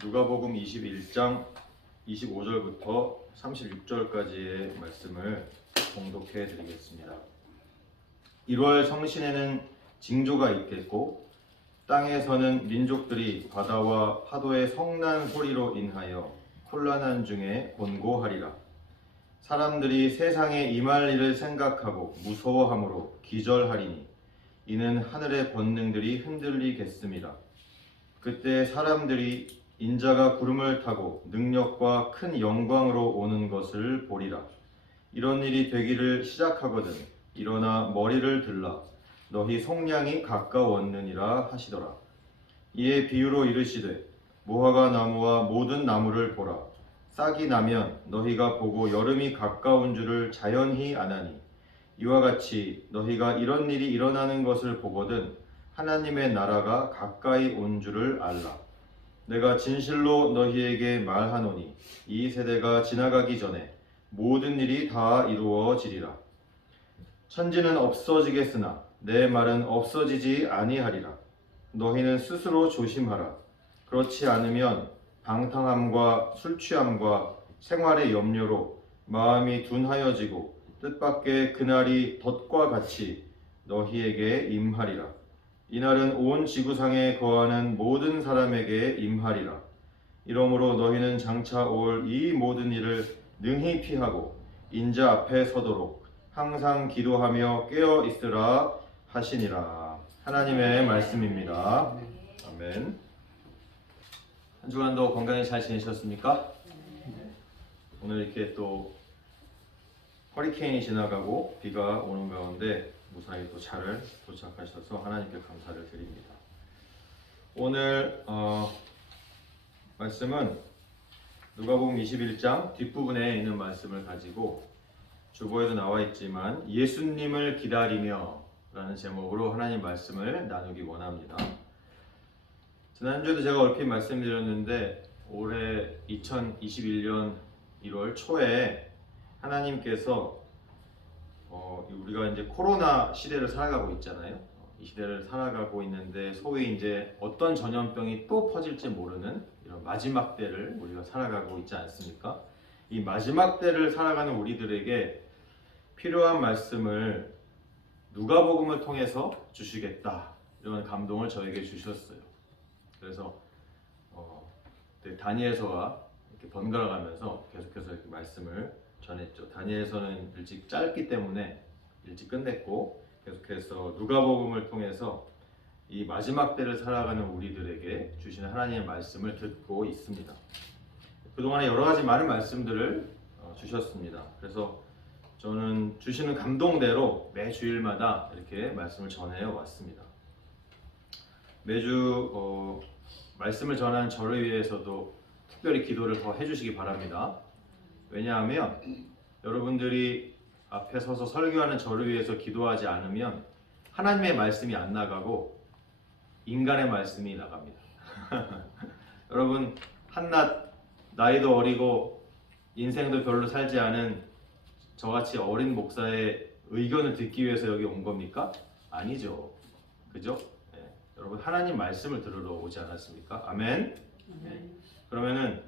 누가복음 21장 25절부터 36절까지의 말씀을 봉독해 드리겠습니다. 1월 성신에는 징조가 있겠고 땅에서는 민족들이 바다와 파도의 성난 소리로 인하여 혼란한 중에 곤고하리라. 사람들이 세상에 임할 일을 생각하고 무서워함으로 기절하리니 이는 하늘의 권능들이 흔들리겠음이라. 그때 사람들이 인자가 구름을 타고 능력과 큰 영광으로 오는 것을 보리라. 이런 일이 되기를 시작하거든 일어나 머리를 들라. 너희 속량이 가까웠느니라 하시더라. 이에 비유로 이르시되 무화과 나무와 모든 나무를 보라. 싹이 나면 너희가 보고 여름이 가까운 줄을 자연히 아나니 이와 같이 너희가 이런 일이 일어나는 것을 보거든 하나님의 나라가 가까이 온 줄을 알라. 내가 진실로 너희에게 말하노니 이 세대가 지나가기 전에 모든 일이 다 이루어지리라. 천지는 없어지겠으나 내 말은 없어지지 아니하리라. 너희는 스스로 조심하라. 그렇지 않으면 방탕함과 술취함과 생활의 염려로 마음이 둔하여지고 뜻밖의 그날이 덫과 같이 너희에게 임하리라. 이날은 온 지구상에 거하는 모든 사람에게 임하리라. 이러므로 너희는 장차 올 이 모든 일을 능히 피하고 인자 앞에 서도록 항상 기도하며 깨어 있으라 하시니라. 하나님의 말씀입니다. 아멘. 한 주간도 건강히 잘 지내셨습니까? 오늘 이렇게 또 허리케인이 지나가고 비가 오는 가운데 무사히 또 잘 도착하셔서 하나님께 감사를 드립니다. 오늘 말씀은 누가복음 21장 뒷부분에 있는 말씀을 가지고 주보에도 나와 있지만 예수님을 기다리며 라는 제목으로 하나님 말씀을 나누기 원합니다. 지난주에도 제가 얼핏 말씀드렸는데 올해 2021년 1월 초에 하나님께서 우리가 이제 코로나 시대를 살아가고 있잖아요. 이 시대를 살아가고 있는데 소위 이제 어떤 전염병이 또 퍼질지 모르는 이런 마지막 때를 우리가 살아가고 있지 않습니까? 이 마지막 때를 살아가는 우리들에게 필요한 말씀을 누가복음을 통해서 주시겠다 이런 감동을 저에게 주셨어요. 그래서 다니엘서와 이렇게 번갈아 가면서 계속해서 이렇게 말씀을 전했죠. 다니엘서는 일찍 짧기 때문에 일찍 끝냈고 계속해서 누가복음을 통해서 이 마지막 때를 살아가는 우리들에게 주시는 하나님의 말씀을 듣고 있습니다. 그동안에 여러 가지 많은 말씀들을 주셨습니다. 그래서 저는 주시는 감동대로 매 주일마다 이렇게 말씀을 전해 왔습니다. 매주 말씀을 전하는 저를 위해서도 특별히 기도를 더 해주시기 바랍니다. 왜냐하면 여러분들이 앞에 서서 설교하는 저를 위해서 기도하지 않으면 하나님의 말씀이 안 나가고 인간의 말씀이 나갑니다. 여러분 한낱 나이도 어리고 인생도 별로 살지 않은 저같이 어린 목사의 의견을 듣기 위해서 여기 온 겁니까? 아니죠. 그죠? 네. 여러분 하나님 말씀을 들으러 오지 않았습니까? 아멘? 네. 그러면은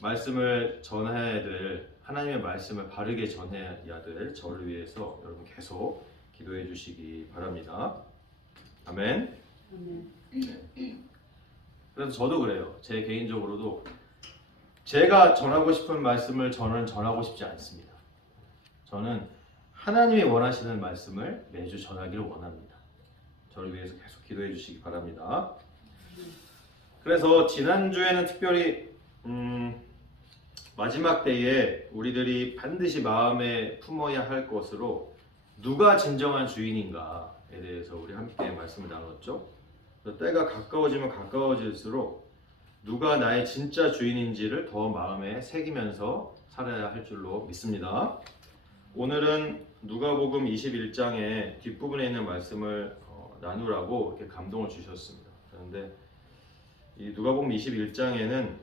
말씀을 전해야 될 하나님의 말씀을 바르게 전해야 될 저를 위해서 여러분 계속 기도해 주시기 바랍니다. 아멘. 네. 그래서 저도 그래요. 제 개인적으로도 제가 전하고 싶은 말씀을 저는 전하고 싶지 않습니다. 저는 하나님이 원하시는 말씀을 매주 전하기를 원합니다. 저를 위해서 계속 기도해 주시기 바랍니다. 그래서 지난주에는 특별히 마지막 때에 우리들이 반드시 마음에 품어야 할 것으로 누가 진정한 주인인가에 대해서 우리 함께 말씀을 나눴죠. 때가 가까워지면 가까워질수록 누가 나의 진짜 주인인지를 더 마음에 새기면서 살아야 할 줄로 믿습니다. 오늘은 누가복음 21장의 뒷부분에 있는 말씀을 나누라고 이렇게 감동을 주셨습니다. 그런데 이 누가복음 21장에는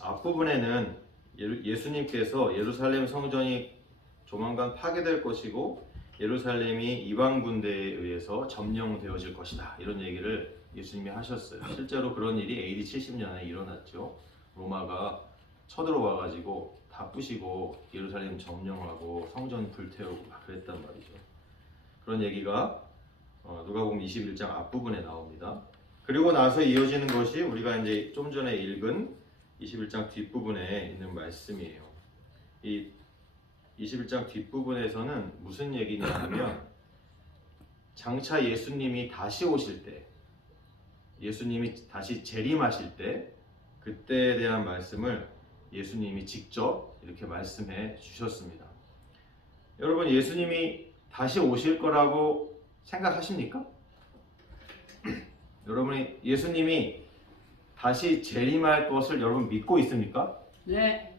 앞부분에는 예수님께서 예루살렘 성전이 조만간 파괴될 것이고 예루살렘이 이방 군대에 의해서 점령되어질 것이다 이런 얘기를 예수님이 하셨어요. 실제로 그런 일이 AD 70년에 일어났죠. 로마가 쳐들어와가지고 다 부시고 예루살렘 점령하고 성전 불태우고 막 그랬단 말이죠. 그런 얘기가 누가복음 21장 앞부분에 나옵니다. 그리고 나서 이어지는 것이 우리가 이제 좀 전에 읽은 21장 뒷부분에 있는 말씀이에요. 이 21장 뒷부분에서는 무슨 얘기냐 하면 장차 예수님이 다시 오실 때, 예수님이 다시 재림하실 때 그때에 대한 말씀을 예수님이 직접 이렇게 말씀해 주셨습니다. 여러분, 예수님이 다시 오실 거라고 생각하십니까? 여러분이 예수님이 다시 재림할 것을 여러분 믿고 있습니까? 네.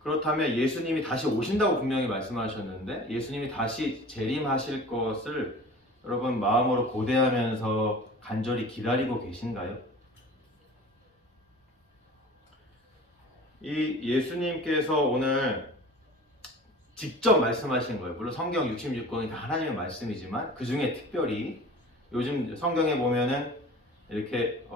그렇다면 예수님이 다시 오신다고 분명히 말씀하셨는데 예수님이 다시 재림하실 것을 여러분 마음으로 고대하면서 간절히 기다리고 계신가요? 이 예수님께서 오늘 직접 말씀하신 거예요. 물론 성경 66권이 다 하나님의 말씀이지만 그 중에 특별히 요즘 성경에 보면은 이렇게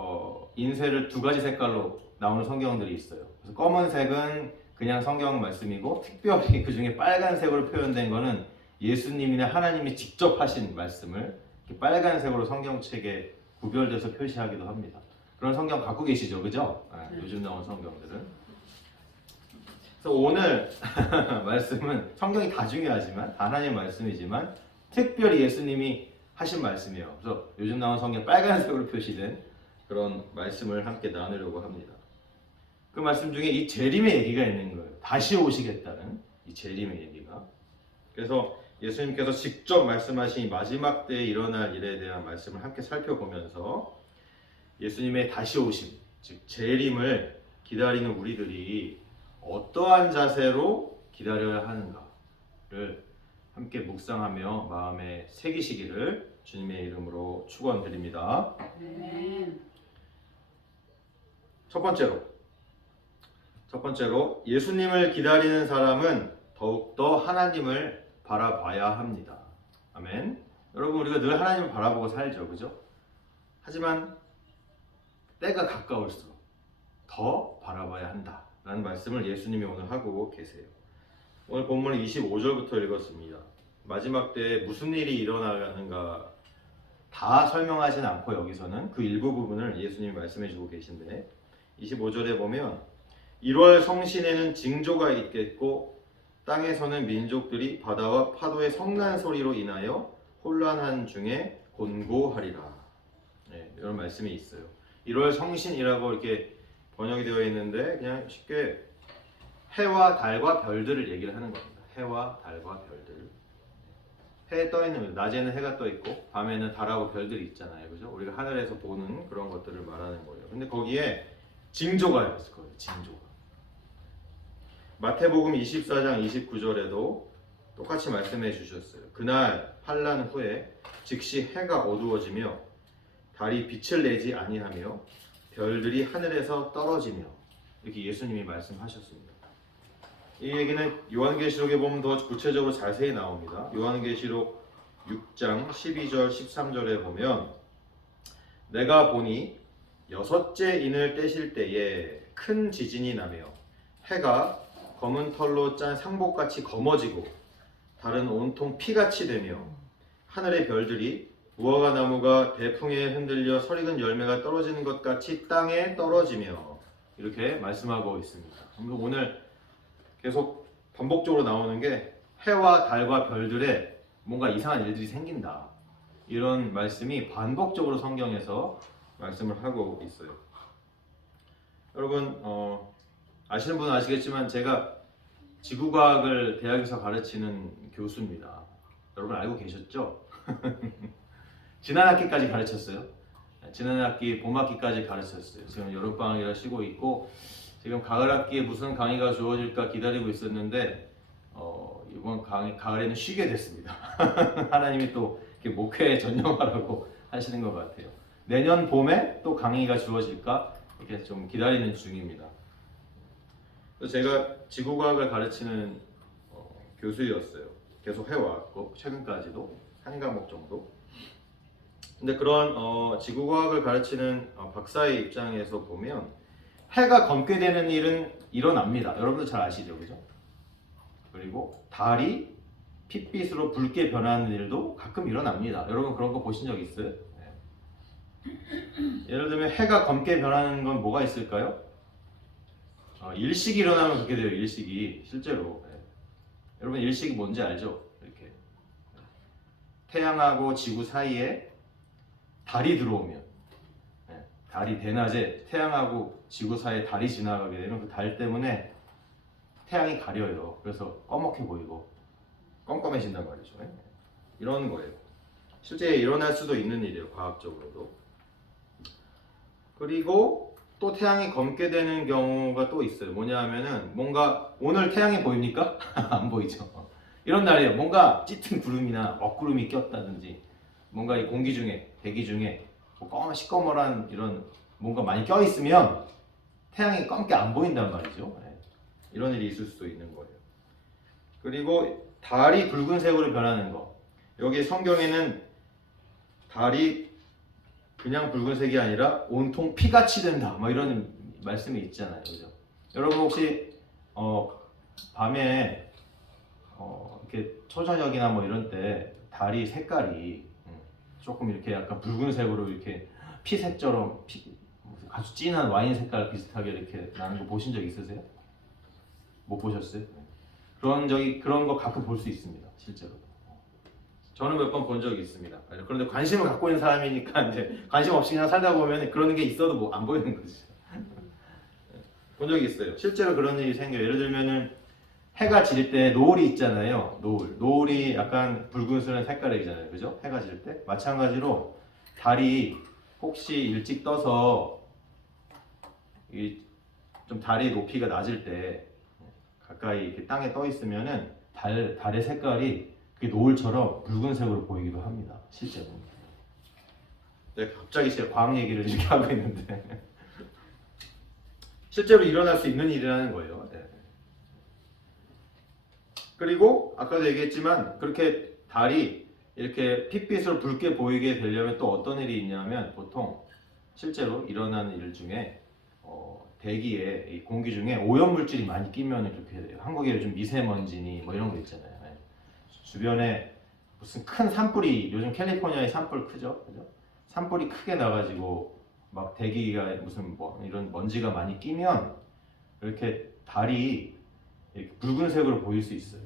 인쇄를 두 가지 색깔로 나오는 성경들이 있어요. 그래서 검은색은 그냥 성경 말씀이고 특별히 그 중에 빨간색으로 표현된 거는 예수님이나 하나님이 직접 하신 말씀을 이렇게 빨간색으로 성경책에 구별돼서 표시하기도 합니다. 그런 성경 갖고 계시죠, 그죠? 네, 요즘 나온 성경들은. 그래서 오늘 말씀은 성경이 다 중요하지만 다 하나님의 말씀이지만 특별히 예수님이 하신 말씀이에요. 그래서 요즘 나온 성경 빨간색으로 표시된 그런 말씀을 함께 나누려고 합니다. 그 말씀 중에 이 재림의 얘기가 있는 거예요. 다시 오시겠다는 이 재림의 얘기가. 그래서 예수님께서 직접 말씀하신 이 마지막 때에 일어날 일에 대한 말씀을 함께 살펴보면서 예수님의 다시 오심, 즉 재림을 기다리는 우리들이 어떠한 자세로 기다려야 하는가를 함께 묵상하며 마음에 새기시기를 주님의 이름으로 축원드립니다. 첫 번째로 예수님을 기다리는 사람은 더욱더 하나님을 바라봐야 합니다. 아멘. 여러분, 우리가 늘 하나님을 바라보고 살죠, 그죠? 하지만 때가 가까울수록 더 바라봐야 한다라는 말씀을 예수님이 오늘 하고 계세요. 오늘 본문은 25절부터 읽었습니다. 마지막 때에 무슨 일이 일어나는가 다 설명하진 않고 여기서는 그 일부 부분을 예수님이 말씀해 주고 계신데 25절에 보면 1월 성신에는 징조가 있겠고 땅에서는 민족들이 바다와 파도의 성난 소리로 인하여 혼란한 중에 곤고하리라. 네, 이런 말씀이 있어요. 1월 성신이라고 이렇게 번역이 되어 있는데 그냥 쉽게 해와 달과 별들을 얘기를 하는 겁니다. 해와 달과 별들. 해에 떠 있는 거예요. 낮에는 해가 떠 있고 밤에는 달하고 별들이 있잖아요. 그죠? 우리가 하늘에서 보는 그런 것들을 말하는 거예요. 근데 거기에 징조가 있을 거예요. 징조가. 마태복음 24장 29절에도 똑같이 말씀해 주셨어요. 그날 환난 후에 즉시 해가 어두워지며 달이 빛을 내지 아니하며 별들이 하늘에서 떨어지며 이렇게 예수님이 말씀하셨습니다. 이 얘기는 요한계시록에 보면 더 구체적으로 자세히 나옵니다. 요한계시록 6장 12절 13절에 보면 내가 보니 여섯째 인을 떼실 때에 큰 지진이 나며 해가 검은 털로 짠 상복같이 검어지고 달은 온통 피같이 되며 하늘의 별들이 무화과 나무가 대풍에 흔들려 설익은 열매가 떨어지는 것 같이 땅에 떨어지며 이렇게 말씀하고 있습니다. 오늘 계속 반복적으로 나오는 게 해와 달과 별들에 뭔가 이상한 일들이 생긴다. 이런 말씀이 반복적으로 성경에서 말씀을 하고 있어요. 여러분 아시는 분은 아시겠지만 제가 지구과학을 대학에서 가르치는 교수입니다. 여러분 알고 계셨죠? 지난 학기까지 가르쳤어요. 지난 학기 봄학기까지 가르쳤어요. 지금 여름방학이라 쉬고 있고 지금 가을 학기에 무슨 강의가 주어질까 기다리고 있었는데 이번 가을에는 쉬게 됐습니다. 하나님이 또 이렇게 목회에 전념하라고 하시는 것 같아요. 내년 봄에 또 강의가 주어질까 이렇게 좀 기다리는 중입니다. 그래서 제가 지구과학을 가르치는 교수였어요. 계속 해왔고 최근까지도 한 과목 정도. 근데 그런 지구과학을 가르치는 박사의 입장에서 보면 해가 검게 되는 일은 일어납니다. 여러분들 잘 아시죠, 그죠? 그리고 달이 핏빛으로 붉게 변하는 일도 가끔 일어납니다. 여러분 그런 거 보신 적 있어요? 네. 예를 들면 해가 검게 변하는 건 뭐가 있을까요? 일식이 일어나면 그렇게 돼요. 일식이 실제로. 네. 여러분 일식이 뭔지 알죠? 이렇게 태양하고 지구 사이에 달이 들어오면, 네. 달이 대낮에 태양하고 지구 사이에 달이 지나가게 되면 그 달 때문에 태양이 가려요. 그래서 꺼멓게 보이고 껌껌해진단 말이죠. 네. 이런 거예요. 실제 일어날 수도 있는 일이에요. 과학적으로도. 그리고 또 태양이 검게 되는 경우가 또 있어요. 뭐냐 하면은 뭔가 오늘 태양이 보입니까? 안 보이죠. 이런 날이에요. 뭔가 짙은 구름이나 먹구름이 꼈다든지 뭔가 이 공기 중에 대기 중에 뭐 시꺼멀한 이런 뭔가 많이 껴 있으면 태양이 검게 안 보인단 말이죠. 네. 이런 일이 있을 수도 있는 거예요. 그리고 달이 붉은색으로 변하는 거. 여기 성경에는 달이 그냥 붉은색이 아니라 온통 피같이 된다. 뭐 이런 말씀이 있잖아요. 그죠? 여러분 혹시 밤에 이렇게 초저녁이나 뭐 이런 때 달이 색깔이 조금 이렇게 약간 붉은색으로 이렇게 피색처럼 아주 진한 와인 색깔 비슷하게 이렇게 나는 거 보신 적 있으세요? 못 보셨어요? 그런 거 가끔 볼 수 있습니다. 실제로. 저는 몇 번 본 적이 있습니다. 그런데 관심을 갖고 있는 사람이니까 이제 관심 없이 그냥 살다 보면 그런 게 있어도 뭐 안 보이는 거죠. 본 적이 있어요. 실제로 그런 일이 생겨요. 예를 들면은 해가 질 때 노을이 있잖아요. 노을이 약간 붉은스러운 색깔이잖아요. 그죠? 해가 질 때. 마찬가지로 달이 혹시 일찍 떠서 좀 달의 높이가 낮을 때 가까이 이렇게 땅에 떠 있으면은 달의 색깔이 노을처럼 붉은색으로 보이기도 합니다. 실제로. 네, 갑자기 제가 과학 얘기를 이렇게 하고 있는데 실제로 일어날 수 있는 일이라는 거예요. 네. 그리고 아까도 얘기했지만 그렇게 달이 이렇게 핏빛으로 붉게 보이게 되려면 또 어떤 일이 있냐면 보통 실제로 일어나는 일 중에 대기에 이 공기 중에 오염물질이 많이 끼면 그렇게 돼요. 한국에 요즘 미세먼지니 뭐 이런 거 있잖아요. 네. 주변에 무슨 큰 산불이 요즘 캘리포니아에 산불 크죠, 그죠? 산불이 크게 나가지고 막 대기가 무슨 뭐 이런 먼지가 많이 끼면 이렇게 달이 이렇게 붉은색으로 보일 수 있어요.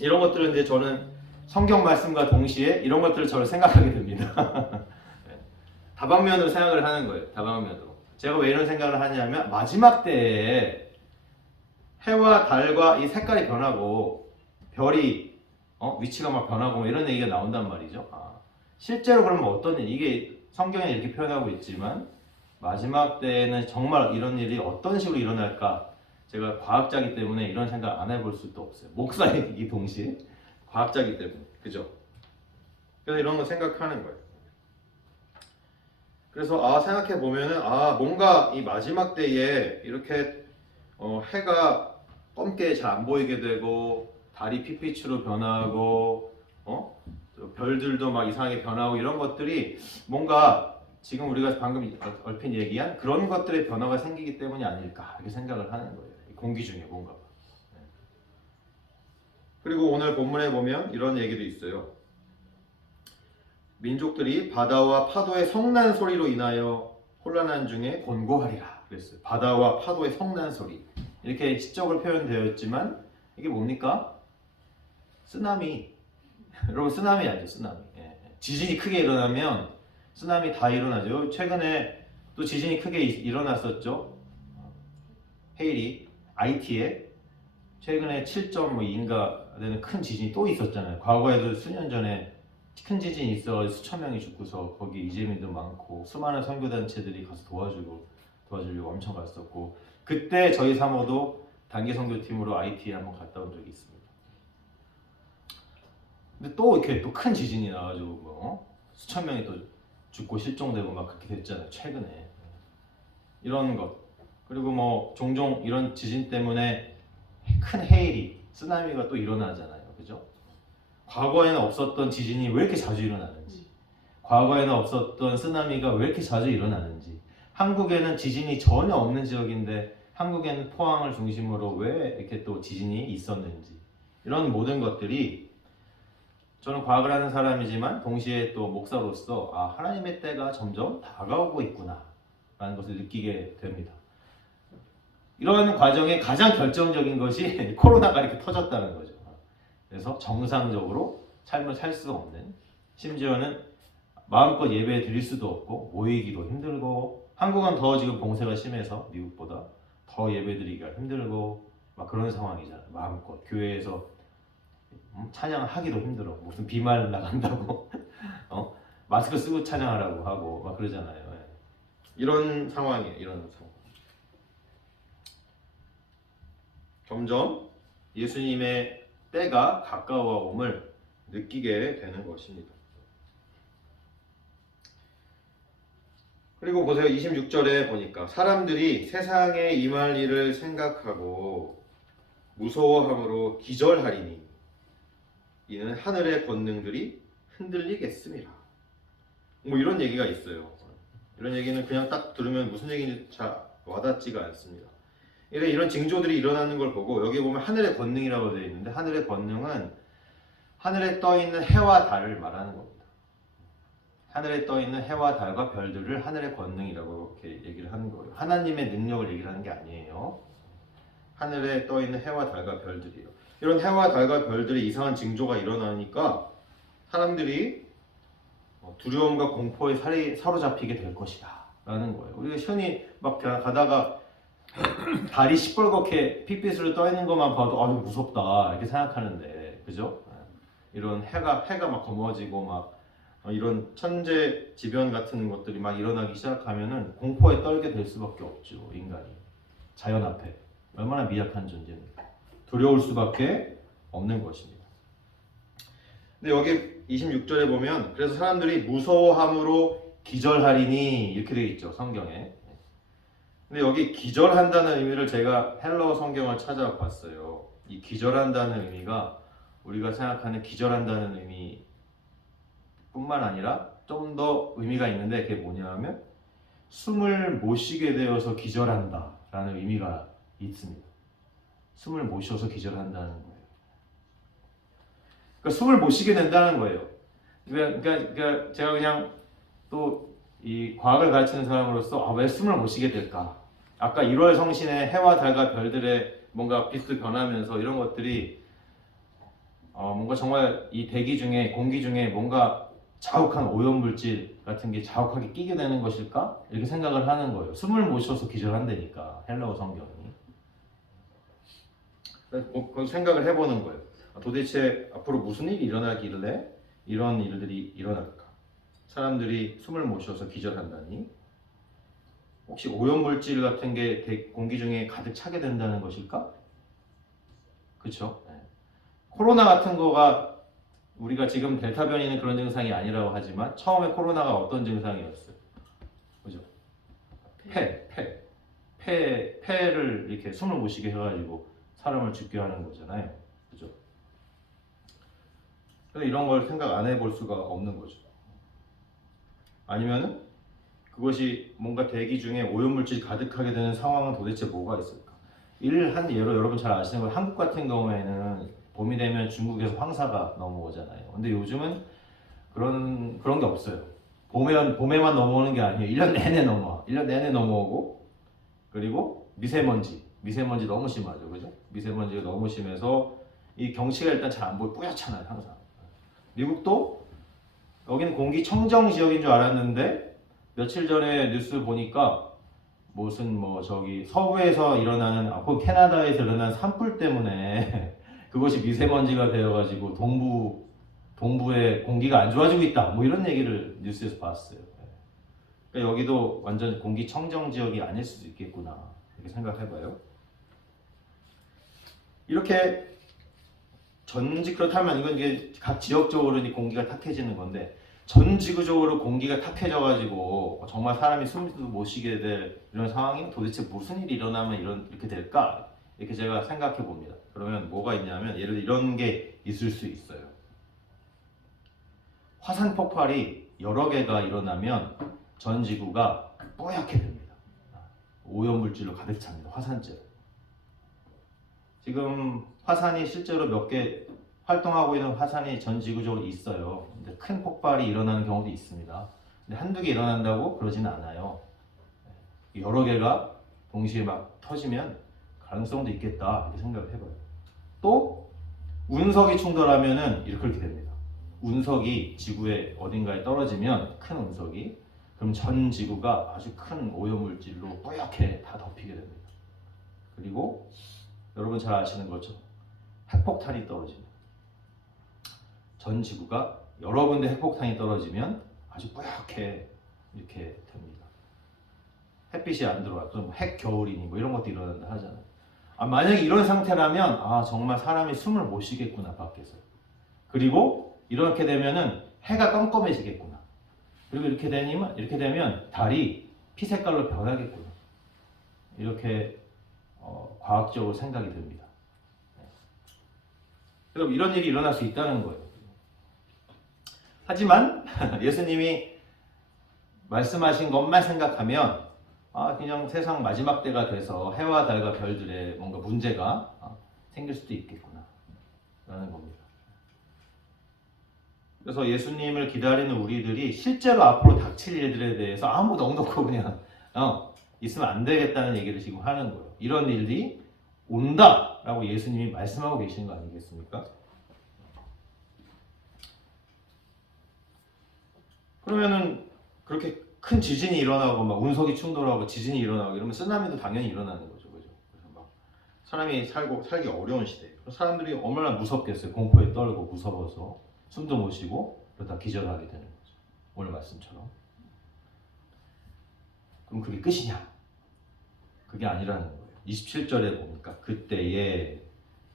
이런 것들은 이제 저는 성경 말씀과 동시에 이런 것들을 저를 생각하게 됩니다. 네. 다방면으로 생각을 하는 거예요. 다방면으로. 제가 왜 이런 생각을 하냐면 마지막 때에 해와 달과 이 색깔이 변하고 별이 위치가 막 변하고 뭐 이런 얘기가 나온단 말이죠. 실제로 그러면 어떤 일, 이게 성경에 이렇게 표현하고 있지만 마지막 때에는 정말 이런 일이 어떤 식으로 일어날까? 제가 과학자이기 때문에 이런 생각 안 해볼 수도 없어요. 목사이기 동시에 과학자이기 때문에, 그죠? 그래서 이런 거 생각하는 거예요. 그래서 생각해 보면은 뭔가 이 마지막 때에 이렇게 해가 검게 잘 안 보이게 되고 달이 핏빛으로 변하고 별들도 막 이상하게 변하고 이런 것들이 뭔가 지금 우리가 방금 얼핏 얘기한 그런 것들의 변화가 생기기 때문이 아닐까 이렇게 생각을 하는 거예요. 공기 중에 뭔가. 그리고 오늘 본문에 보면 이런 얘기도 있어요. 민족들이 바다와 파도의 성난 소리로 인하여 혼란한 중에 곤고하리라 그랬어요. 바다와 파도의 성난 소리. 이렇게 시적으로 표현되어 있지만 이게 뭡니까? 쓰나미. 여러분 쓰나미 알죠? 쓰나미. 지진이 크게 일어나면 쓰나미 다 일어나죠. 최근에 또 지진이 크게 일어났었죠. 헤일이 IT에 최근에 7.2인가 되는 큰 지진이 또 있었잖아요. 과거에도 수년 전에 큰 지진이 있어 수천 명이 죽고서 거기 이재민도 많고 수많은 선교단체들이 가서 도와주려고 엄청 갔었고 그때 저희 사모도 단기 선교팀으로 IT에 한번 갔다 온 적이 있습니다. 근데 또 이렇게 또 큰 지진이 나가지고 뭐 수천 명이 또 죽고 실종되고 막 그렇게 됐잖아요. 최근에 이런 것 그리고 뭐 종종 이런 지진 때문에 큰 해일이 쓰나미가 또 일어나잖아요. 그죠? 과거에는 없었던 지진이 왜 이렇게 자주 일어나는지 과거에는 없었던 쓰나미가 왜 이렇게 자주 일어나는지, 한국에는 지진이 전혀 없는 지역인데 한국에는 포항을 중심으로 왜 이렇게 또 지진이 있었는지, 이런 모든 것들이 저는 과학을 하는 사람이지만 동시에 또 목사로서 하나님의 때가 점점 다가오고 있구나 라는 것을 느끼게 됩니다. 이런 과정의 가장 결정적인 것이 코로나가 이렇게 터졌다는 거죠. 그래서 정상적으로 삶을 살 수 없는, 심지어는 마음껏 예배 드릴 수도 없고 모이기도 힘들고, 한국은 더 지금 봉쇄가 심해서 미국보다 더 예배 드리기가 힘들고 막 그런 상황이잖아요. 마음껏 교회에서 찬양하기도 힘들어. 무슨 비말 나간다고 마스크 쓰고 찬양하라고 하고 막 그러잖아요. 이런 상황이에요. 이런 상황. 점점 예수님의 때가 가까워옴을 느끼게 되는 것입니다. 그리고 보세요. 26절에 보니까 사람들이 세상에 임할 일을 생각하고 무서워함으로 기절하리니 이는 하늘의 권능들이 흔들리겠습니다. 뭐 이런 얘기가 있어요. 이런 얘기는 그냥 딱 들으면 무슨 얘기인지 잘 와닿지가 않습니다. 이런 징조들이 일어나는 걸 보고 여기 보면 하늘의 권능이라고 되어 있는데, 하늘의 권능은 하늘에 떠 있는 해와 달을 말하는 겁니다. 하늘에 떠 있는 해와 달과 별들을 하늘의 권능이라고 이렇게 얘기를 하는 거예요. 하나님의 능력을 얘기를 하는 게 아니에요. 하늘에 떠 있는 해와 달과 별들이에요. 이런 해와 달과 별들의 이상한 징조가 일어나니까 사람들이 두려움과 공포에 사로잡히게 될 것이다 라는 거예요. 우리가 흔히 막 가다가 달이 시뻘겋게 핏빛으로 떠 있는 것만 봐도 이거 무섭다 이렇게 생각하는데, 그죠? 이런 해가 막 검어지고 막 이런 천재지변 같은 것들이 막 일어나기 시작하면은 공포에 떨게 될 수밖에 없죠. 인간이 자연 앞에 얼마나 미약한 존재입니까? 두려울 수밖에 없는 것입니다. 근데 여기 26절에 보면 그래서 사람들이 무서워함으로 기절하리니 이렇게 되어 있죠, 성경에. 근데 여기 기절한다는 의미를 제가 헬러 성경을 찾아봤어요. 이 기절한다는 의미가 우리가 생각하는 기절한다는 의미 뿐만 아니라 좀 더 의미가 있는데, 그게 뭐냐면 숨을 못 쉬게 되어서 기절한다 라는 의미가 있습니다. 숨을 못 쉬어서 기절한다는 거예요. 그러니까 숨을 못 쉬게 된다는 거예요. 그러니까 제가 그냥 또 이 과학을 가르치는 사람으로서 왜 숨을 못 쉬게 될까? 아까 1월 성신의 해와 달과 별들의 뭔가 빛도 변하면서 이런 것들이 뭔가 정말 이 대기 중에, 공기 중에 뭔가 자욱한 오염물질 같은 게 자욱하게 끼게 되는 것일까? 이렇게 생각을 하는 거예요. 숨을 못 쉬어서 기절한다니까, 헬라어 성경이. 그 생각을 해보는 거예요. 도대체 앞으로 무슨 일이 일어나길래 이런 일들이 일어날까? 사람들이 숨을 못 쉬어서 기절한다니? 혹시 오염물질 같은 게 공기 중에 가득 차게 된다는 것일까? 그렇죠? 코로나 같은 거가 우리가 지금 델타 변이는 그런 증상이 아니라고 하지만 처음에 코로나가 어떤 증상이었어요? 그죠? 폐를 이렇게 숨을 못 쉬게 해가지고 사람을 죽게 하는 거잖아요. 그죠? 이런 걸 생각 안 해볼 수가 없는 거죠. 아니면은 그것이 뭔가 대기 중에 오염물질이 가득하게 되는 상황은 도대체 뭐가 있을까? 한 예로 여러분 잘 아시는 거, 한국 같은 경우에는 봄이 되면 중국에서 황사가 넘어오잖아요. 근데 요즘은 그런 게 없어요. 봄에만 넘어오는 게 아니에요. 1년 내내 넘어와. 1년 내내 넘어오고, 그리고 미세먼지 너무 심하죠. 그죠? 미세먼지가 너무 심해서 이 경치가 일단 잘 안 보여. 뿌옇잖아요, 항상. 미국도 여기는 공기 청정 지역인 줄 알았는데 며칠 전에 뉴스 보니까 무슨 서부에서 일어나는, 캐나다에서 일어난 산불 때문에 그것이 미세먼지가 되어가지고 동부의 공기가 안 좋아지고 있다. 이런 얘기를 뉴스에서 봤어요. 그러니까 여기도 완전 공기 청정 지역이 아닐 수도 있겠구나. 이렇게 생각해봐요. 이렇게 그렇다면 이건 이게 각 지역적으로 공기가 탁해지는 건데, 전 지구적으로 공기가 탁해져가지고 정말 사람이 숨도 못 쉬게 될 이런 상황이 도대체 무슨 일이 일어나면 이렇게 될까? 이렇게 제가 생각해 봅니다. 그러면 뭐가 있냐면, 예를 들어 이런 게 있을 수 있어요. 화산 폭발이 여러 개가 일어나면 전 지구가 뽀얗게 됩니다. 오염물질로 가득 찹니다. 화산재로. 지금 화산이 실제로 몇 개 활동하고 있는 화산이 전 지구적으로 있어요. 근데 큰 폭발이 일어나는 경우도 있습니다. 근데 한두 개 일어난다고 그러지는 않아요. 여러 개가 동시에 막 터지면 가능성도 있겠다 이렇게 생각을 해봐요. 또 운석이 충돌하면은 이렇게 됩니다. 운석이 지구의 어딘가에 떨어지면 큰 운석이 그럼 전 지구가 아주 큰 오염물질로 뽀얗게 다 덮이게 됩니다. 그리고 여러분 잘 아시는 거죠. 핵폭탄이 떨어집니다. 전 지구가 여러 군데 핵폭탄이 떨어지면 아주 뽀얗게 이렇게 됩니다. 햇빛이 안 들어와. 그럼 핵 겨울이니 뭐 이런 것도 일어난다 하잖아요. 만약에 이런 상태라면 정말 사람이 숨을 못 쉬겠구나 밖에서. 그리고 이렇게 되면은 해가 껌껌해지겠구나. 그리고 이렇게 되면 달이 피색깔로 변하겠구나. 이렇게 과학적으로 생각이 듭니다. 그럼 이런 일이 일어날 수 있다는 거예요. 하지만 예수님이 말씀하신 것만 생각하면 그냥 세상 마지막 때가 돼서 해와 달과 별들의 뭔가 문제가 생길 수도 있겠구나 라는 겁니다. 그래서 예수님을 기다리는 우리들이 실제로 앞으로 닥칠 일들에 대해서 아무 넉넉고 그냥 있으면 안 되겠다는 얘기를 지금 하는 거예요. 이런 일이 온다 라고 예수님이 말씀하고 계시는 거 아니겠습니까? 그러면은 그렇게 큰 지진이 일어나고 막 운석이 충돌하고 지진이 일어나고 이러면 쓰나미도 당연히 일어나는 거죠. 그죠? 그래서 막 사람이 살기 어려운 시대. 사람들이 얼마나 무섭겠어요. 공포에 떨고 무서워서 숨도 못 쉬고 그러다 기절하게 되는 거죠. 오늘 말씀처럼. 그럼 그게 끝이냐? 그게 아니라는 거예요. 27절에 보니까 그때에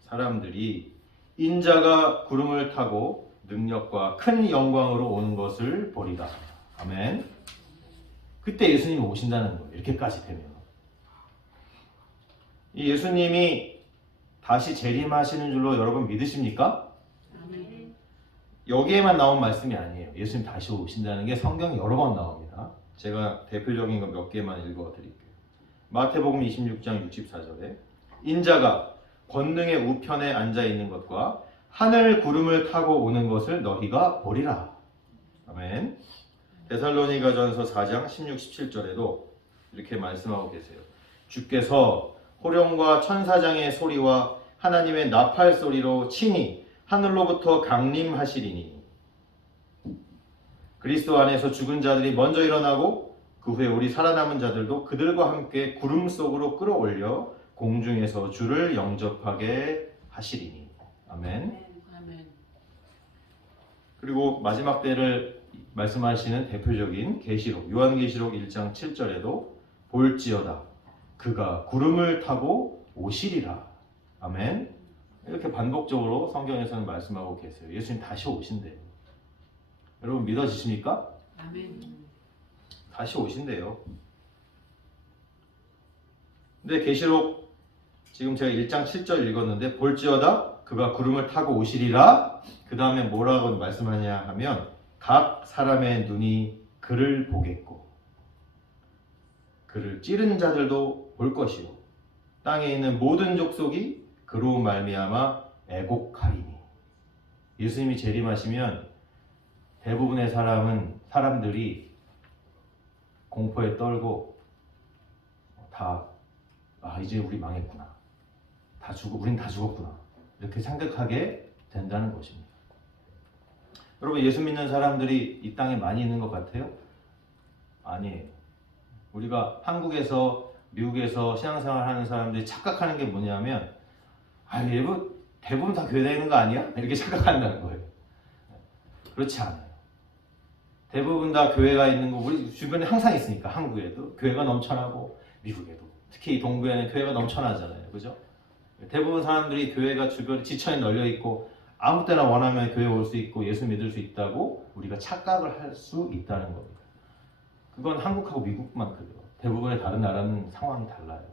사람들이 인자가 구름을 타고 능력과 큰 영광으로 오는 것을 보리라. 아멘. 그때 예수님이 오신다는 거예요. 이렇게까지 되면. 이 예수님이 다시 재림하시는 줄로 여러분 믿으십니까? 아멘. 여기에만 나온 말씀이 아니에요. 예수님 다시 오신다는 게 성경에 여러 번 나옵니다. 제가 대표적인 거 몇 개만 읽어드릴게요. 마태복음 26장 64절에 인자가 권능의 우편에 앉아 있는 것과 하늘 구름을 타고 오는 것을 너희가 보리라. 아멘. 데살로니가전서 4장 16, 17절에도 이렇게 말씀하고 계세요. 주께서 호령과 천사장의 소리와 하나님의 나팔 소리로 친히 하늘로부터 강림하시리니 그리스도 안에서 죽은 자들이 먼저 일어나고 그 후에 우리 살아남은 자들도 그들과 함께 구름 속으로 끌어올려 공중에서 주를 영접하게 하시리니. 아멘. 아멘. 그리고 마지막 때를 말씀하시는 대표적인 계시록 요한계시록 1장 7절에도 볼지어다 그가 구름을 타고 오시리라. 아멘. 이렇게 반복적으로 성경에서는 말씀하고 계세요. 예수님 다시 오신대요. 여러분 믿어지십니까? 아멘. 다시 오신대요. 근데 계시록 지금 제가 1장 7절 읽었는데 볼지어다 그가 구름을 타고 오시리라. 그 다음에 뭐라고 말씀하냐 하면 각 사람의 눈이 그를 보겠고 그를 찌른 자들도 볼 것이요 땅에 있는 모든 족속이 그로 말미암아 애곡하리니. 예수님이 재림하시면 대부분의 사람들이 공포에 떨고 다 이제 우리 망했구나. 우린 다 죽었구나. 이렇게 생각하게 된다는 것입니다. 여러분 예수 믿는 사람들이 이 땅에 많이 있는 것 같아요? 아니에요. 우리가 한국에서 미국에서 신앙생활 하는 사람들이 착각하는 게 뭐냐면 대부분 다 교회 다니는 거 아니야? 이렇게 착각한다는 거예요. 그렇지 않아요. 대부분 다 교회가 있는 거 우리 주변에 항상 있으니까. 한국에도 교회가 넘쳐나고 미국에도 특히 동부에는 교회가 넘쳐나잖아요. 그죠? 대부분 사람들이 교회가 주변에 지천에 널려 있고 아무 때나 원하면 교회 올 수 있고 예수 믿을 수 있다고 우리가 착각을 할 수 있다는 겁니다. 그건 한국하고 미국만 그래요. 대부분의 다른 나라는 상황이 달라요.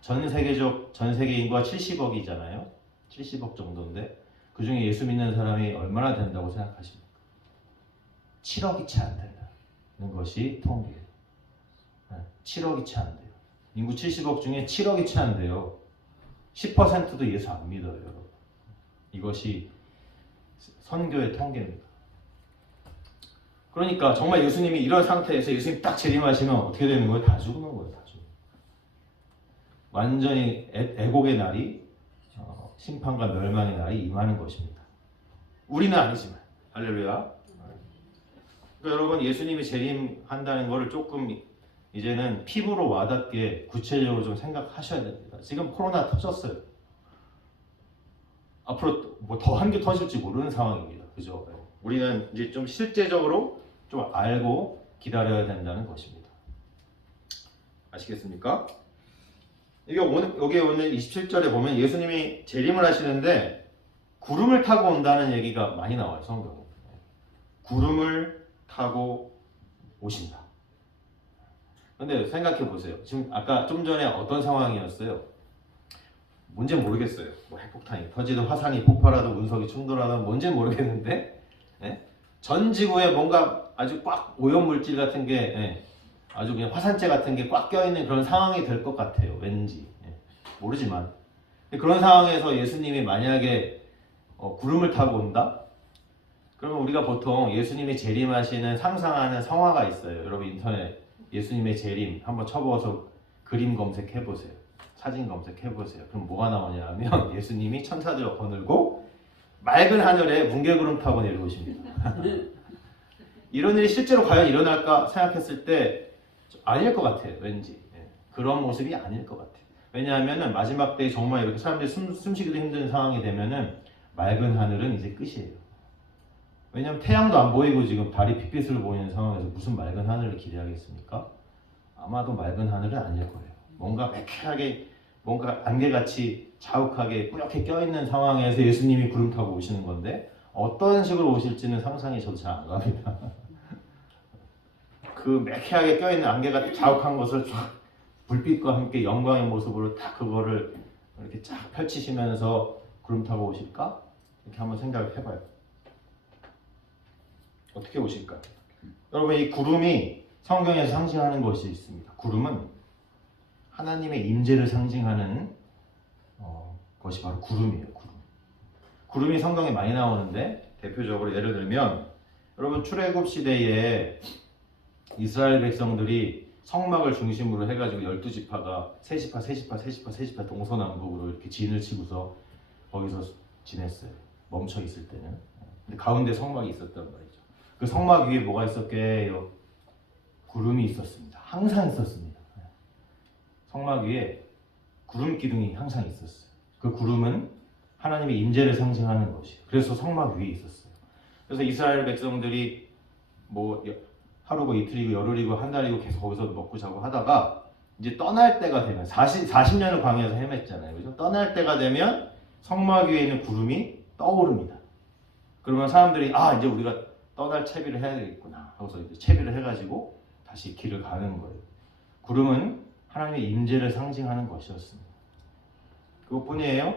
전 세계 인구가 70억이잖아요. 70억 정도인데 그 중에 예수 믿는 사람이 얼마나 된다고 생각하십니까? 7억이 채 안 된다는 것이 통계예요. 7억이 채 안 돼요. 인구 70억 중에 7억이 채 안 돼요. 10%도 예수 안 믿어요, 여러분. 이것이 선교의 통계입니다. 그러니까 정말 예수님이 이런 상태에서 예수님 딱 재림하시면 어떻게 되는 거예요? 다 죽는 거예요. 다 죽는 거예요. 완전히 애곡의 날이 심판과 멸망의 날이 임하는 것입니다. 우리는 아니지만 할렐루야. 그러니까 여러분 예수님이 재림한다는 것을 조금 이제는 피부로 와닿게 구체적으로 좀 생각하셔야 됩니다. 지금 코로나 터졌어요. 앞으로 뭐 더 한 개 터질지 모르는 상황입니다. 그죠? 우리는 이제 좀 실제적으로 좀 알고 기다려야 된다는 것입니다. 아시겠습니까? 이게 여기 오늘 27절에 보면 예수님이 재림을 하시는데 구름을 타고 온다는 얘기가 많이 나와요, 성경에. 구름을 타고 오신다. 근데 생각해 보세요. 지금 아까 좀 전에 어떤 상황이었어요? 뭔지 모르겠어요. 뭐 핵폭탄이 터지든 화산이 폭발하든 운석이 충돌하든 뭔지는 모르겠는데 전 지구에 뭔가 아주 꽉 오염물질 같은 게 아주 그냥 화산재 같은 게 꽉 껴있는 그런 상황이 될 것 같아요. 왠지 모르지만 그런 상황에서 예수님이 만약에 구름을 타고 온다? 그러면 우리가 보통 예수님이 재림하시는 상상하는 성화가 있어요. 여러분 인터넷 예수님의 재림 한번 쳐보아서 그림 검색해보세요. 사진 검색해보세요. 그럼 뭐가 나오냐 하면 예수님이 천사들 거느리고 맑은 하늘에 뭉게구름 타고 내려오십니다. 이런 일이 실제로 과연 일어날까 생각했을 때 아닐 것 같아요. 왠지 그런 모습이 아닐 것 같아요. 왜냐하면 마지막 때에 정말 이렇게 사람들이 숨쉬기도 힘든 상황이 되면은 맑은 하늘은 이제 끝이에요. 왜냐하면 태양도 안 보이고 지금 달이 핏빛을 보이는 상황에서 무슨 맑은 하늘을 기대하겠습니까? 아마도 맑은 하늘은 아닐 거예요. 뭔가 매캐하게 뭔가 안개같이 자욱하게 뿌옇게 껴있는 상황에서 예수님이 구름 타고 오시는 건데 어떤 식으로 오실지는 상상이 저도 잘 안 갑니다. 그 매캐하게 껴있는 안개가 자욱한 것을 쫙 불빛과 함께 영광의 모습으로 딱 그거를 이렇게 쫙 펼치시면서 구름 타고 오실까? 이렇게 한번 생각을 해봐요. 어떻게 오실까? 여러분 이 구름이 성경에서 상징하는 것이 있습니다. 구름은 하나님의 임재를 상징하는 것이 바로 구름이에요. 구름이 성경에 많이 나오는데 대표적으로 예를 들면 여러분 출애굽 시대에 이스라엘 백성들이 성막을 중심으로 해가지고 12지파가 세지파 동서남북으로 이렇게 진을 치고서 거기서 지냈어요. 멈춰 있을 때는. 근데 가운데 성막이 있었단 말이죠. 그 성막 위에 뭐가 있었게요? 구름이 있었습니다. 항상 있었습니다. 성막 위에 구름 기둥이 항상 있었어요. 그 구름은 하나님의 임재를 상징하는 것이. 그래서 성막 위에 있었어요. 그래서 이스라엘 백성들이 뭐 하루고 이틀이고 열흘이고 한 달이고 계속 거기서 먹고 자고 하다가 이제 떠날 때가 되면 40년을 광야에서 헤맸잖아요. 그죠? 떠날 때가 되면 성막 위에 있는 구름이 떠오릅니다. 그러면 사람들이 이제 우리가 떠날 채비를 해야 되겠구나 하고서 이제 채비를 해가지고 다시 길을 가는 거예요. 구름은 하나님의 임재를 상징하는 것이었습니다. 그것뿐이에요.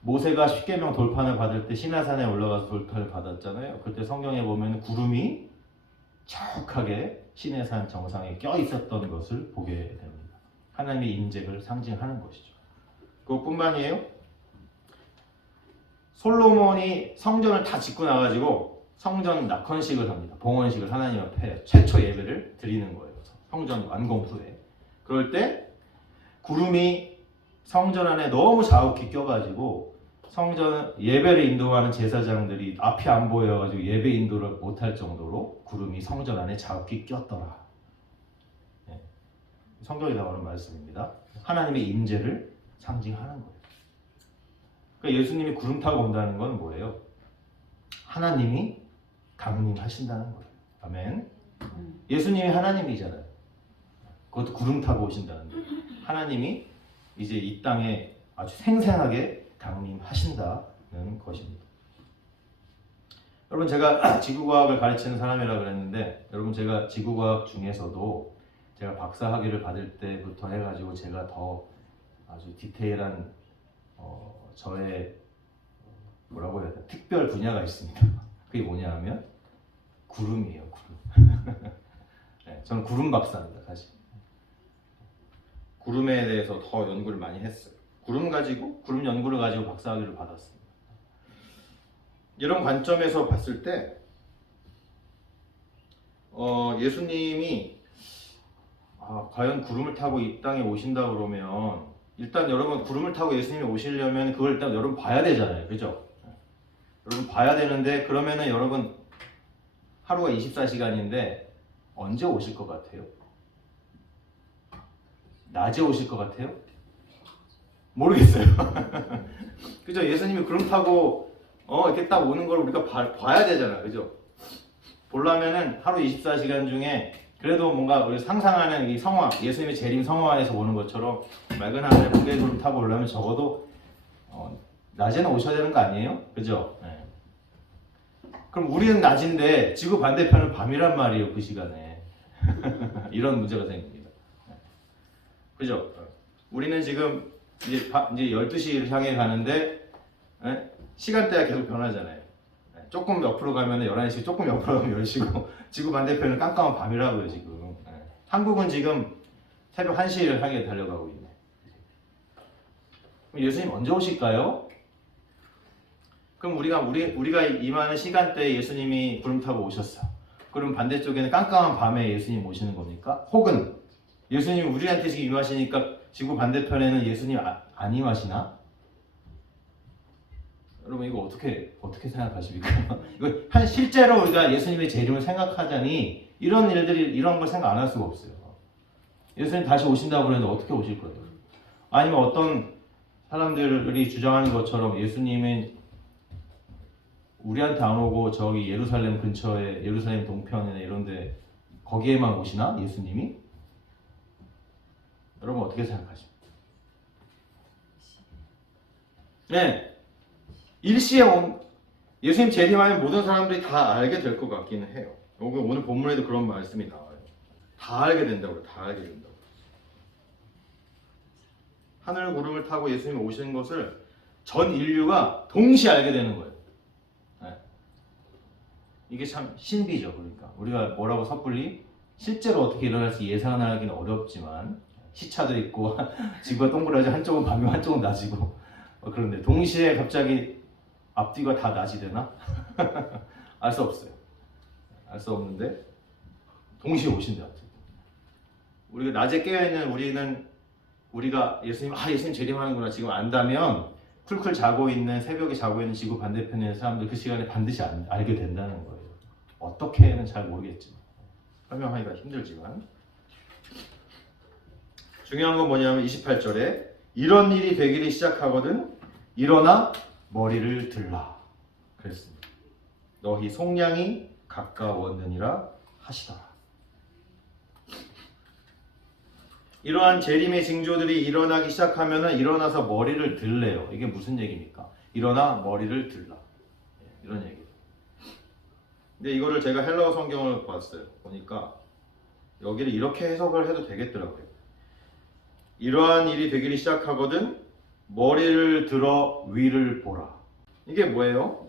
모세가 십계명 돌판을 받을 때 시내산에 올라가서 돌판을 받았잖아요. 그때 성경에 보면 구름이 자욱하게 시내산 정상에 껴 있었던 것을 보게 됩니다. 하나님의 임재를 상징하는 것이죠. 그것뿐만이에요. 솔로몬이 성전을 다 짓고 나가지고 성전 낙헌식을 합니다. 봉헌식을 하나님 앞에 최초 예배를 드리는 거예요. 성전 완공 후에. 그럴 때 구름이 성전 안에 너무 자욱히 껴가지고 성전 예배를 인도하는 제사장들이 앞이 안 보여가지고 예배 인도를 못할 정도로 구름이 성전 안에 자욱히 꼈더라. 성경에 나오는 말씀입니다. 하나님의 임재를 상징하는 거예요. 그러니까 예수님이 구름 타고 온다는 건 뭐예요? 하나님이 강림하신다는 거예요. 아멘. 예수님이 하나님이잖아요. 그것도 구름 타고 오신다는 거예요. 하나님이 이제 이 땅에 아주 생생하게 강림하신다는 것입니다. 여러분 제가 지구과학을 가르치는 사람이라 그랬는데 여러분 제가 지구과학 중에서도 제가 박사학위를 받을 때부터 해가지고 제가 더 아주 디테일한 저의 뭐라고 해야 되나 특별 분야가 있습니다. 그게 뭐냐 하면 구름이에요, 구름. 네, 저는 구름 박사입니다, 사실. 구름에 대해서 더 연구를 많이 했어요. 구름 연구를 가지고 박사학위를 받았습니다. 이런 관점에서 봤을 때 예수님이 과연 구름을 타고 이 땅에 오신다 그러면 일단 여러분 구름을 타고 예수님이 오시려면 그걸 일단 여러분 봐야 되잖아요, 그죠? 여러분 봐야 되는데 그러면은 여러분 하루가 24시간인데 언제 오실 것 같아요? 낮에 오실 것 같아요? 모르겠어요. 그죠? 예수님이 구름 타고 이렇게 딱 오는 걸 우리가 봐야 되잖아, 그죠? 보려면은 하루 24시간 중에 그래도 뭔가 우리 상상하는 이 성화, 예수님의 재림 성화 안에서 오는 것처럼 맑은 하늘에 무게 구름 타고 오려면 적어도 낮에는 오셔야 되는 거 아니에요? 그죠? 네. 그럼 우리는 낮인데 지구 반대편은 밤이란 말이에요, 그 시간에. 이런 문제가 생깁니다. 그죠? 우리는 지금 이제 12시를 향해 가는데 시간대가 계속 변하잖아요. 조금 옆으로 가면 11시, 조금 옆으로 가면 10시고 지구 반대편은 깜깜한 밤이라고요, 지금. 한국은 지금 새벽 1시를 향해 달려가고 있네. 그럼 예수님 언제 오실까요? 그럼 우리가 임하는 시간대에 예수님이 구름 타고 오셨어. 그럼 반대쪽에는 깜깜한 밤에 예수님 오시는 겁니까? 혹은 예수님이 우리한테 지금 임하시니까 지구 반대편에는 예수님 안 임하시나? 여러분 이거 어떻게 생각하십니까? 이거 실제로 우리가 예수님의 재림을 생각하자니 이런 걸 생각 안 할 수가 없어요. 예수님 다시 오신다고 그러는데 어떻게 오실 거예요? 아니면 어떤 사람들이 주장하는 것처럼 예수님은 우리한테 안 오고 저기 예루살렘 근처에 예루살렘 동편이나 이런데 거기에만 오시나? 예수님이? 여러분 어떻게 생각하십니까? 네, 일시에 예수님 재림하면 모든 사람들이 다 알게 될 것 같기는 해요. 오늘 본문에도 그런 말씀이 나와요. 다 알게 된다고요. 다 알게 된다고. 하늘 구름을 타고 예수님이 오시는 것을 전 인류가 동시에 알게 되는 거예요. 네. 이게 참 신비죠. 그러니까 우리가 뭐라고 섣불리 실제로 어떻게 일어날지 예상하기는 어렵지만 시차도 있고 지구가 동그라져 한쪽은 밤이고 한쪽은 낮이고 그런데 동시에 갑자기 앞뒤가 다 낮이 되나? 알 수 없어요. 알 수 없는데 동시에 오신다. 우리가 낮에 깨어있는 우리가 예수님 재림하는구나 지금 안다면 쿨쿨 자고 있는 새벽에 자고 있는 지구 반대편의 사람들 그 시간에 반드시 알게 된다는 거예요. 어떻게는 잘 모르겠지만 설명하기가 힘들지만 중요한 건 뭐냐면 28절에 이런 일이 되기를 시작하거든 일어나 머리를 들라 그랬습니다. 너희 속량이 가까웠느니라 하시더라. 이러한 재림의 징조들이 일어나기 시작하면 일어나서 머리를 들래요. 이게 무슨 얘기입니까? 일어나 머리를 들라. 이런 얘기예요. 근데 이거를 제가 헬라어 성경을 봤어요. 보니까 여기를 이렇게 해석을 해도 되겠더라고요. 이러한 일이 되기를 시작하거든 머리를 들어 위를 보라. 이게 뭐예요?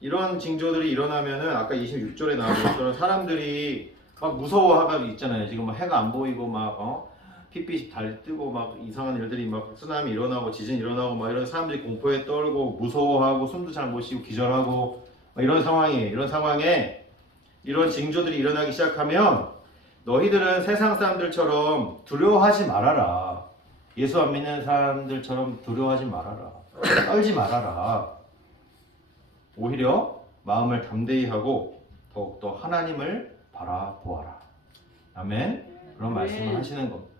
이런 징조들이 일어나면은 아까 26절에 나온 것처럼 사람들이 막 무서워하고 있잖아요. 지금 막 해가 안 보이고 막 핏빛이 달 뜨고 막 이상한 일들이 막 쓰나미 일어나고 지진 일어나고 막 이런 사람들이 공포에 떨고 무서워하고 숨도 잘 못 쉬고 기절하고 이런 상황이에요. 이런 상황에 이런 징조들이 일어나기 시작하면 너희들은 세상 사람들처럼 두려워하지 말아라. 예수 안 믿는 사람들처럼 두려워하지 말아라. 떨지 말아라. 오히려 마음을 담대히 하고 더욱더 하나님을 바라보아라. 아멘. 그런 말씀을 하시는 겁니다.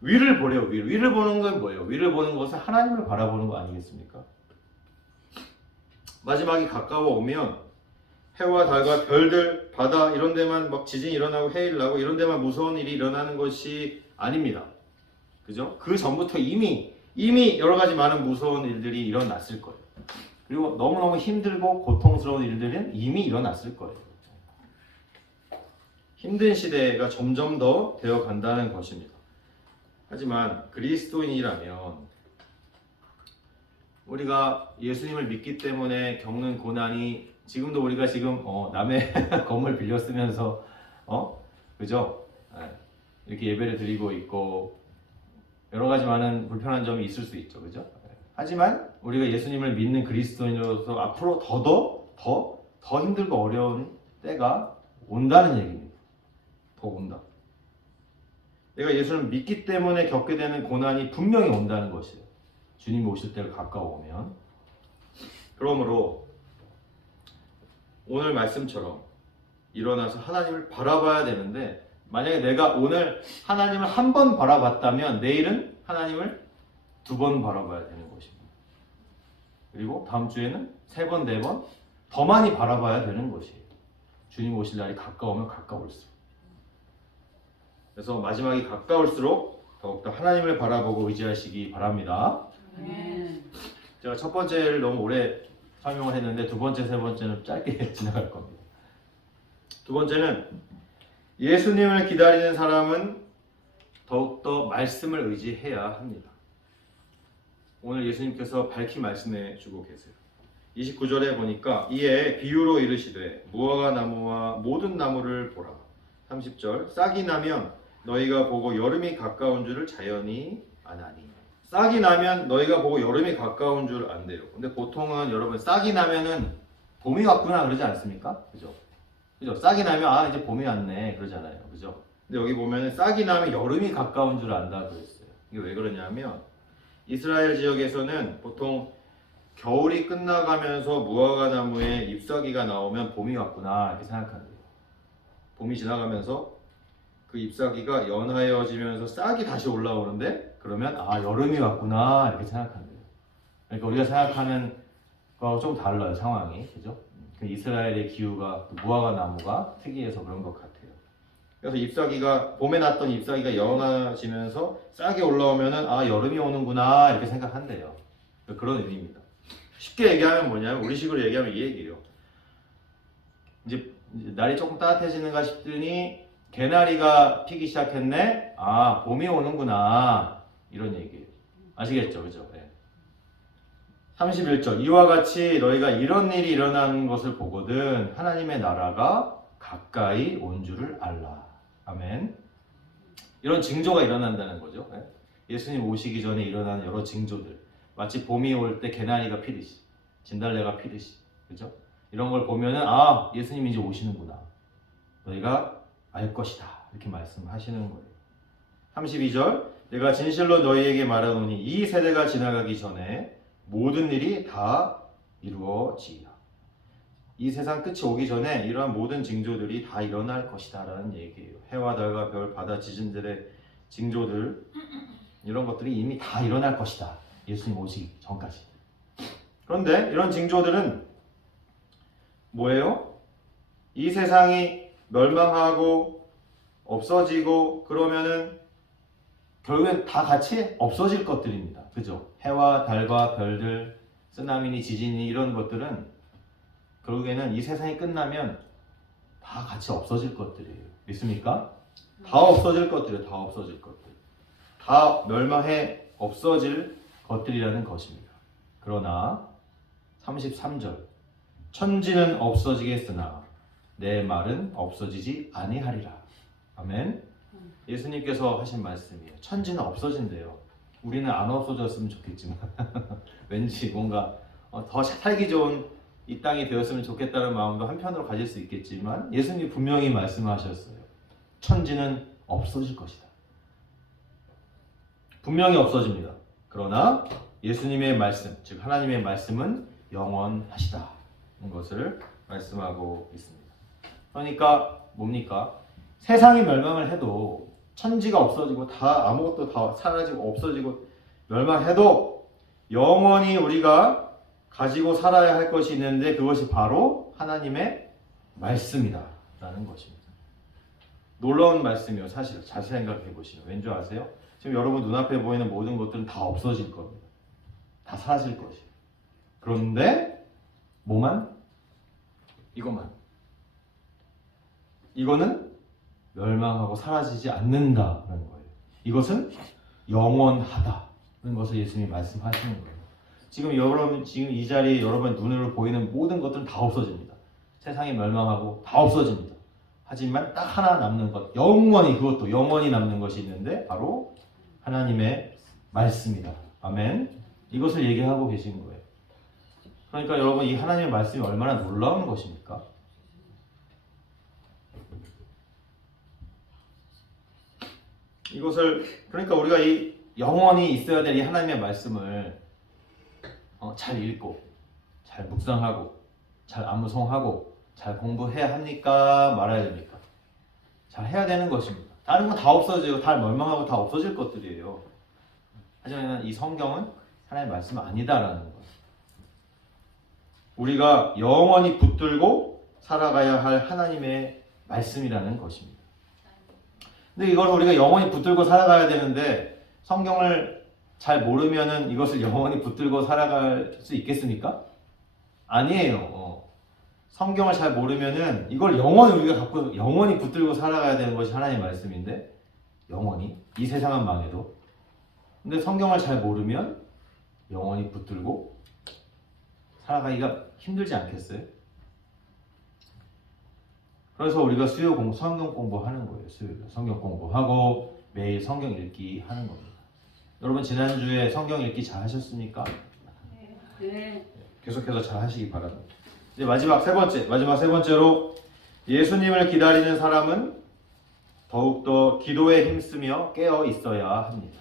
위를 보래요. 위를 보는 건 뭐예요? 위를 보는 것은 하나님을 바라보는 거 아니겠습니까? 마지막이 가까워 오면 해와 달과 별들, 바다 이런 데만 막 지진이 일어나고 해일 나고 이런 데만 무서운 일이 일어나는 것이 아닙니다. 그죠? 그 전부터 이미 여러 가지 많은 무서운 일들이 일어났을 거예요. 그리고 너무너무 힘들고 고통스러운 일들은 이미 일어났을 거예요. 힘든 시대가 점점 더 되어 간다는 것입니다. 하지만 그리스도인이라면 우리가 예수님을 믿기 때문에 겪는 고난이 지금도 우리가 지금 남의 건물 빌려 쓰면서 그죠? 이렇게 예배를 드리고 있고 여러 가지 많은 불편한 점이 있을 수 있죠, 그죠? 하지만 우리가 예수님을 믿는 그리스도인으로서 앞으로 더 힘들고 어려운 때가 온다는 얘기입니다. 더 온다. 내가 예수를 믿기 때문에 겪게 되는 고난이 분명히 온다는 것이에요. 주님이 오실 때가 가까워오면. 그러므로 오늘 말씀처럼 일어나서 하나님을 바라봐야 되는데 만약에 내가 오늘 하나님을 한 번 바라봤다면 내일은 하나님을 2번 바라봐야 되는 것입니다. 그리고 다음 주에는 3번, 4번 더 많이 바라봐야 되는 것이에요. 주님 오실 날이 가까우면 가까울수록. 그래서 마지막이 가까울수록 더욱더 하나님을 바라보고 의지하시기 바랍니다. 제가 첫 번째를 너무 오래 설명을 했는데 2번째, 3번째는 짧게 지나갈 겁니다. 2번째는 예수님을 기다리는 사람은 더욱더 말씀을 의지해야 합니다. 오늘 예수님께서 밝히 말씀해 주고 계세요. 29절에 보니까 이에 비유로 이르시되 무화과 나무와 모든 나무를 보라. 30절 싹이 나면 너희가 보고 여름이 가까운 줄을 자연히 아나니. 싹이 나면 너희가 보고 여름이 가까운 줄 안대요. 근데 보통은 여러분 싹이 나면은 봄이 왔구나 그러지 않습니까? 그죠? 그죠? 싹이 나면 이제 봄이 왔네 그러잖아요. 그죠? 근데 여기 보면은 싹이 나면 여름이 가까운 줄 안다 그랬어요. 이게 왜 그러냐면 이스라엘 지역에서는 보통 겨울이 끝나가면서 무화과 나무에 잎사귀가 나오면 봄이 왔구나 이렇게 생각한대요. 봄이 지나가면서 그 잎사귀가 연하여지면서 싹이 다시 올라오는데 그러면 여름이 왔구나 이렇게 생각한대요. 그러니까 우리가 생각하는 거하고 좀 달라요 상황이. 그죠? 그 이스라엘의 기후가 무화과 나무가 특이해서 그런 것 같아요. 그래서 잎사귀가 봄에 났던 잎사귀가 연해지면서 싹이 올라오면은 여름이 오는구나 이렇게 생각한대요. 그런 의미입니다. 쉽게 얘기하면 뭐냐면 우리식으로 얘기하면 이 얘기예요. 이제 날이 조금 따뜻해지는가 싶더니 개나리가 피기 시작했네. 봄이 오는구나 이런 얘기예요. 아시겠죠, 그죠? 네. 31절 이와 같이 너희가 이런 일이 일어나는 것을 보거든 하나님의 나라가 가까이 온 줄을 알라. 아멘. 이런 징조가 일어난다는 거죠. 네? 예수님 오시기 전에 일어나는 여러 징조들. 마치 봄이 올 때 개나리가 피듯이, 진달래가 피듯이, 그죠? 이런 걸 보면은 예수님이 이제 오시는구나. 너희가 알 것이다. 이렇게 말씀하시는 거예요. 32절 내가 진실로 너희에게 말하노니 이 세대가 지나가기 전에 모든 일이 다 이루어지리라. 이 세상 끝이 오기 전에 이러한 모든 징조들이 다 일어날 것이다 라는 얘기예요. 해와 달과 별, 바다, 지진들의 징조들 이런 것들이 이미 다 일어날 것이다. 예수님 오시기 전까지. 그런데 이런 징조들은 뭐예요? 이 세상이 멸망하고 없어지고 그러면은 결국엔 다 같이 없어질 것들입니다. 그죠? 해와 달과 별들, 쓰나미니 지진이 이런 것들은 결국에는 이 세상이 끝나면 다 같이 없어질 것들이에요. 믿습니까? 다 없어질 것들이에요. 다 없어질 것들. 다 멸망해 없어질 것들이라는 것입니다. 그러나 33절 천지는 없어지겠으나 내 말은 없어지지 아니하리라. 아멘. 예수님께서 하신 말씀이에요. 천지는 없어진대요. 우리는 안 없어졌으면 좋겠지만 왠지 뭔가 더 살기 좋은 이 땅이 되었으면 좋겠다는 마음도 한편으로 가질 수 있겠지만 예수님이 분명히 말씀하셨어요. 천지는 없어질 것이다. 분명히 없어집니다. 그러나 예수님의 말씀, 즉 하나님의 말씀은 영원하시다는 것을 말씀하고 있습니다. 그러니까 뭡니까? 세상이 멸망을 해도 천지가 없어지고 다 아무것도 다 사라지고 없어지고 멸망해도 영원히 우리가 가지고 살아야 할 것이 있는데 그것이 바로 하나님의 말씀이다 라는 것입니다. 놀라운 말씀이요. 사실 잘 생각해 보시면 왠지 아세요? 지금 여러분 눈앞에 보이는 모든 것들은 다 없어질 겁니다. 다 사라질 것이에요. 그런데 뭐만? 이거는 멸망하고 사라지지 않는다라는 거예요. 이것은 영원하다는 것을 예수님이 말씀하시는 거예요. 지금 이 자리에 여러분 눈으로 보이는 모든 것들은 다 없어집니다. 세상이 멸망하고 다 없어집니다. 하지만 딱 하나 남는 것, 영원히, 그것도 영원히 남는 것이 있는데 바로 하나님의 말씀이다. 아멘. 이것을 얘기하고 계신 거예요. 그러니까 여러분, 이 하나님의 말씀이 얼마나 놀라운 것입니까? 이것을, 그러니까 우리가 이 영원히 있어야 될 이 하나님의 말씀을 잘 읽고 잘 묵상하고 잘 암송하고 잘 공부해야 합니까? 말아야 됩니까? 잘 해야 되는 것입니다. 다른 건 다 없어져요. 다 멸망하고 다 없어질 것들이에요. 하지만 이 성경은 하나님의 말씀은 아니다라는 거예요. 우리가 영원히 붙들고 살아가야 할 하나님의 말씀이라는 것입니다. 근데 이걸 우리가 영원히 붙들고 살아가야 되는데 성경을 잘 모르면은 이것을 영원히 붙들고 살아갈 수 있겠습니까? 아니에요. 성경을 잘 모르면은 이걸 영원히 우리가 갖고 영원히 붙들고 살아가야 되는 것이 하나님의 말씀인데, 영원히 이 세상은 망해도. 근데 성경을 잘 모르면 영원히 붙들고 살아가기가 힘들지 않겠어요? 그래서 우리가 성경 공부하는 거예요. 수요일에 성경 공부하고 매일 성경 읽기 하는 겁니다. 여러분, 지난주에 성경 읽기 잘 하셨습니까? 네. 계속해서 잘 하시기 바랍니다. 이제 마지막 세 번째로 예수님을 기다리는 사람은 더욱더 기도에 힘쓰며 깨어 있어야 합니다.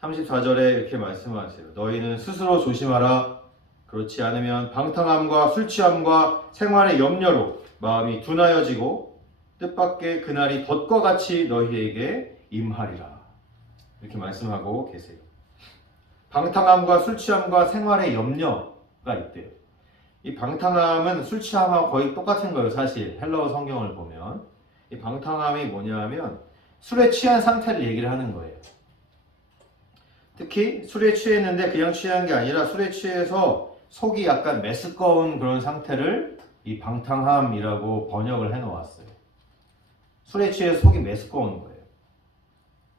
34절에 이렇게 말씀하세요. 너희는 스스로 조심하라. 그렇지 않으면 방탕함과 술 취함과 생활의 염려로 마음이 둔하여지고 뜻밖의 그날이 덫과 같이 너희에게 임하리라. 이렇게 말씀하고 계세요. 방탕함과 술 취함과 생활의 염려가 있대요. 이 방탕함은 술 취함하고 거의 똑같은 거예요. 사실 헬라어 성경을 보면 이 방탕함이 뭐냐면 술에 취한 상태를 얘기를 하는 거예요. 특히 술에 취했는데 그냥 취한 게 아니라 술에 취해서 속이 약간 메스꺼운 그런 상태를 이 방탕함이라고 번역을 해놓았어요. 술에 취해서 속이 메스꺼운 거예요.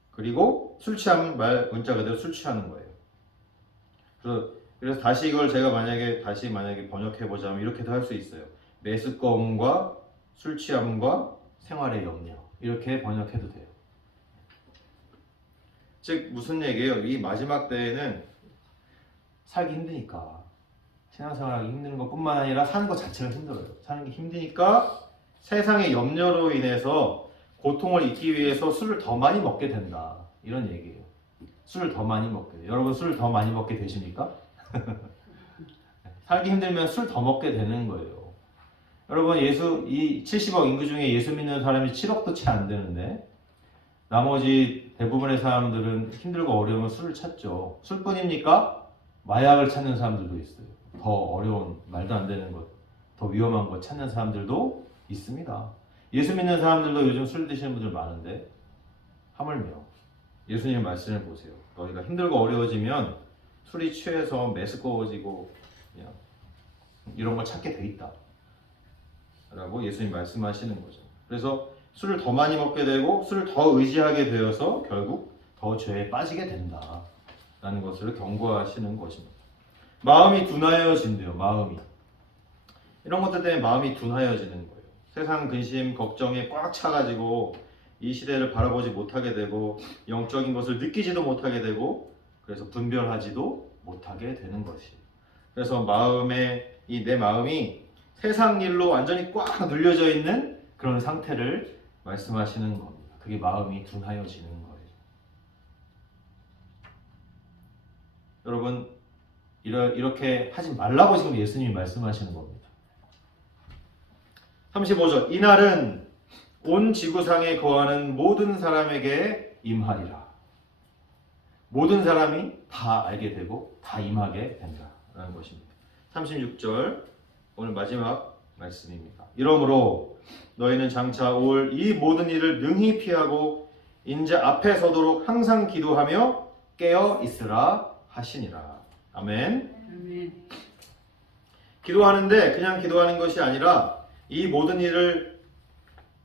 그리고 술 취함은 문자 그대로 술 취하는 거예요. 그래서 다시 이걸 제가 만약에 번역해 보자면 이렇게도 할 수 있어요. 메스꺼움과 술 취함과 생활의 염려, 이렇게 번역해도 돼요. 즉 무슨 얘기예요? 이 마지막 때에는 살기 힘드니까, 신앙생활하기 힘든 것뿐만 아니라 사는 것 자체가 힘들어요. 사는 게 힘드니까 세상의 염려로 인해서 고통을 잊기 위해서 술을 더 많이 먹게 된다, 이런 얘기예요. 술을 더 많이 먹게 돼요. 여러분, 술을 더 많이 먹게 되십니까? 살기 힘들면 술 더 먹게 되는 거예요. 여러분, 이 70억 인구 중에 예수 믿는 사람이 7억도 채 안 되는데 나머지 대부분의 사람들은 힘들고 어려우면 술을 찾죠. 술뿐입니까? 마약을 찾는 사람들도 있어요. 더 어려운, 말도 안 되는 것, 더 위험한 것 찾는 사람들도 있습니다. 예수 믿는 사람들도 요즘 술 드시는 분들 많은데 하물며 예수님 말씀을 보세요. 너희가 힘들고 어려워지면 술이 취해서 메스꺼워지고 그냥 이런 걸 찾게 돼 있다 라고 예수님 말씀하시는 거죠. 그래서 술을 더 많이 먹게 되고 술을 더 의지하게 되어서 결국 더 죄에 빠지게 된다 라는 것을 경고하시는 것입니다. 마음이 둔하여진대요. 마음이. 이런 것들 때문에 마음이 둔하여지는 거예요. 세상 근심, 걱정에 꽉 차가지고 이 시대를 바라보지 못하게 되고 영적인 것을 느끼지도 못하게 되고 그래서 분별하지도 못하게 되는 것이. 그래서 내 마음이 세상 일로 완전히 꽉 눌려져 있는 그런 상태를 말씀하시는 겁니다. 그게 마음이 둔하여지는 거예요. 여러분, 이렇게 하지 말라고 지금 예수님이 말씀하시는 겁니다. 35절, 이날은 온 지구상에 거하는 모든 사람에게 임하리라. 모든 사람이 다 알게 되고 다 임하게 된다라는 것입니다. 36절, 오늘 마지막 말씀입니다. 이러므로 너희는 장차 올 이 모든 일을 능히 피하고 인자 앞에 서도록 항상 기도하며 깨어 있으라 하시니라. 아멘. 아멘. 기도하는데 그냥 기도하는 것이 아니라 이 모든 일을